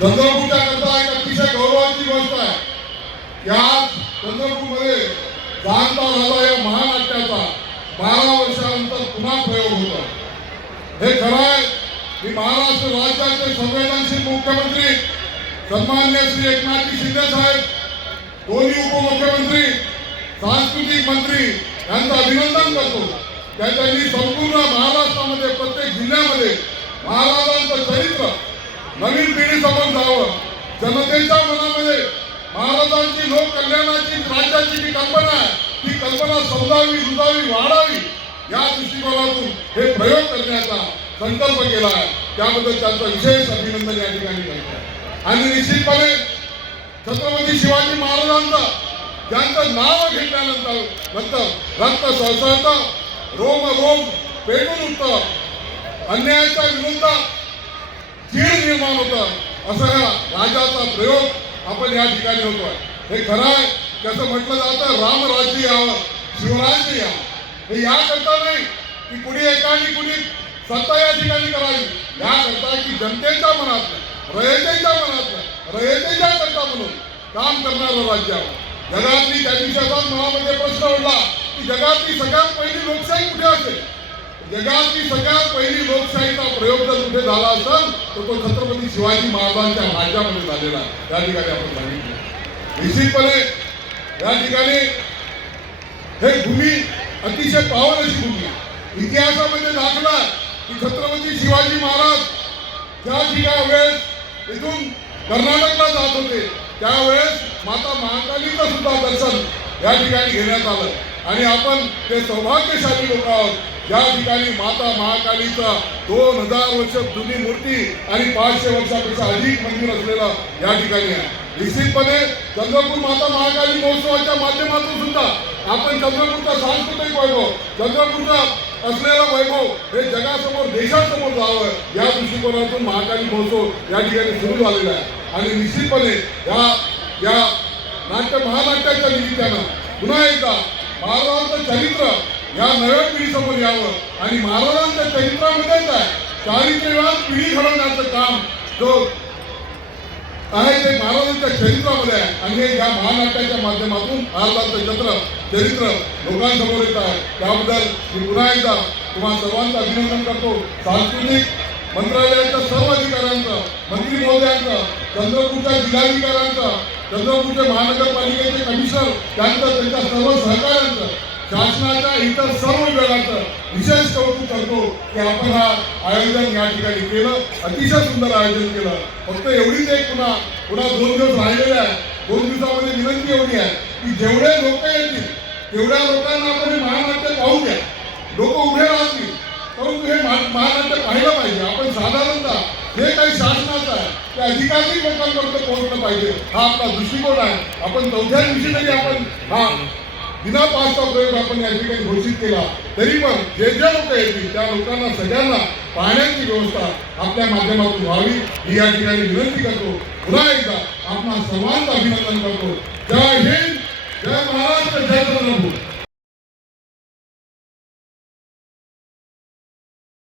चंद्रपूरच्या करता एक अतिशय गौरवाची गोष्ट आहे. की आज चंद्रपूरमध्ये जाणता झाला या महानाट्याचा बारा वर्षानंतर पुन्हा प्रयोग होतो हे खरं आहे की महाराष्ट्र राज्याचे संवेदनशील मुख्यमंत्री सन्मान्य श्री एकनाथजी शिंदे साहेब दोन्ही उपमुख्यमंत्री सांस्कृतिक मंत्री यांचं अभिनंदन करतो. त्या त्यांनी संपूर्ण महाराष्ट्रामध्ये प्रत्येक जिल्ह्यामध्ये महाराजांचं चरित्र नवीन पिढी समोर जावं. जनतेच्या मनामध्ये महाराजांची लोक कल्याणाची राज्याची जी कल्पना आहे ती कल्पना समजावी रुजावी वाढावी या दृष्टिकोनातून हे प्रयोग करण्याचा संकल्प केला आहे. त्याबद्दल त्यांचं विशेष अभिनंदन या ठिकाणी करतो. आणि निश्चितपणे छत्रपती शिवाजी महाराजांचं ज्यांचं नाव घेतल्यानंतर नंतर रक्त सळसळतं रोम रोम पेटून उठतं अन्यायाच्या विरुद्ध चीड निर्माण होतं असा ह्या राजाचा प्रयोग आपण या ठिकाणी होतोय. हे खरं आहे त्याचं म्हटलं जातं रामराज्य यावं शिवराज्य यावं. हे याकरता नाही की कुणी एकाने कुणी सत्ता या ठिकाणी करावी. याकरता की जनतेच्या मनातलं रयतेच्या मनातलं रयतेच्या करता म्हणून काम करणारं राज्य आहे. जगातली त्या दिवशी असाच मनामध्ये प्रश्न उडला की जगातली सगळ्यात पहिली लोकशाही कुठे असेल? जगातली सगळ्यात पहिली लोकशाहीचा प्रयोग जर कुठे झाला असेल तर तो छत्रपती शिवाजी महाराजांच्या राज्यामध्ये झालेला त्या ठिकाणी आपण सांगितलं. निश्चितपणे या ठिकाणी हे भूमी अतिशय पावन अशी भूमी इतिहासामध्ये दाखला की छत्रपती शिवाजी महाराज ज्या ठिकाणी वेळेस इथून कर्नाटकला जात होते त्यावेळेस माता महाकालीचं सुद्धा दर्शन या ठिकाणी घेण्यात आलं. आणि आपण ते सौभाग्यशाली लोक आहोत. या ठिकाणी माता महाकालीचा दोन हजार वर्ष जुनी मूर्ती आणि पाचशे वर्षापेक्षा अधिक मंदिर असलेलं या ठिकाणी आहे. निश्चितपणे चंद्रपूर माता महाकाली महोत्सवाच्या माध्यमातून सुद्धा आपण चंद्रपूरचा सांस्कृतिक वैभव चंद्रपूरचा असलेला वैभव हे जगासमोर देशासमोर जावं या दृष्टिकोनातून महाकाली महोत्सव या ठिकाणी सुरू झालेला आहे. आणि निश्चितपणे या या नाट्य महानाट्याच्या निमित्तानं पुन्हा एकदा महाराजांचं चरित्र या नव्या पिढीसमोर यावं आणि महाराजांच्या चरित्रामध्येच आहे. चारित्र्यवान पिढी घडवण्याचं काम जो आहे ते महाराजांच्या चरित्रामध्ये आहे. आणि हे या महानाट्याच्या माध्यमातून महाराजांचं चरित्र चरित्र लोकांसमोर येत आहे. त्याबद्दल मी पुन्हा एकदा तुम्हा सर्वांचं अभिनंदन करतो. सांस्कृतिक मंत्रालयाच्या सर्व अधिकाऱ्यांचं मंत्री महोदयांचं चंद्रपूरच्या जिल्हाधिकाऱ्यांचं चंद्रपूरचे महानगरपालिकेचे कमिशनर त्यांचं त्यांच्या सर्व सहकाऱ्यांचं शासनाच्या इतर सर्व विभागाचं विशेष कौतुक करतो की आपण हा आयोजन या ठिकाणी केलं अतिशय सुंदर आयोजन केलं. फक्त एवढीच एक पुन्हा पुन्हा दोन दिवस राहिलेले आहे दोन दिवसामध्ये विनंती एवढी आहे की जेवढे लोक येतील तेवढ्या लोकांना आपण महानाट्य पाहू द्या लोक उभे राहतील परंतु हे महा- महानाट्य पाहिलं पाहिजे आपण साधारणतः जे काही शासनाचं आहे ते अधिकाधिक लोकांपर्यंत पोहोचलं पाहिजे. हा आपला दृष्टिकोन आहे. आपण चौथ्या दिवशी तरी आपण हा बिना पाचचा प्रयोग आपण या ठिकाणी घोषित केला. तरी पण जे जे लोक येतील त्या लोकांना सगळ्यांना पाहण्याची व्यवस्था आपल्या माध्यमातून व्हावी ही या ठिकाणी विनंती करतो. पुन्हा एकदा आपणा सर्वांचं अभिनंदन करतो. जय हिंद जय महाराष्ट्र जय चंद्रपूर.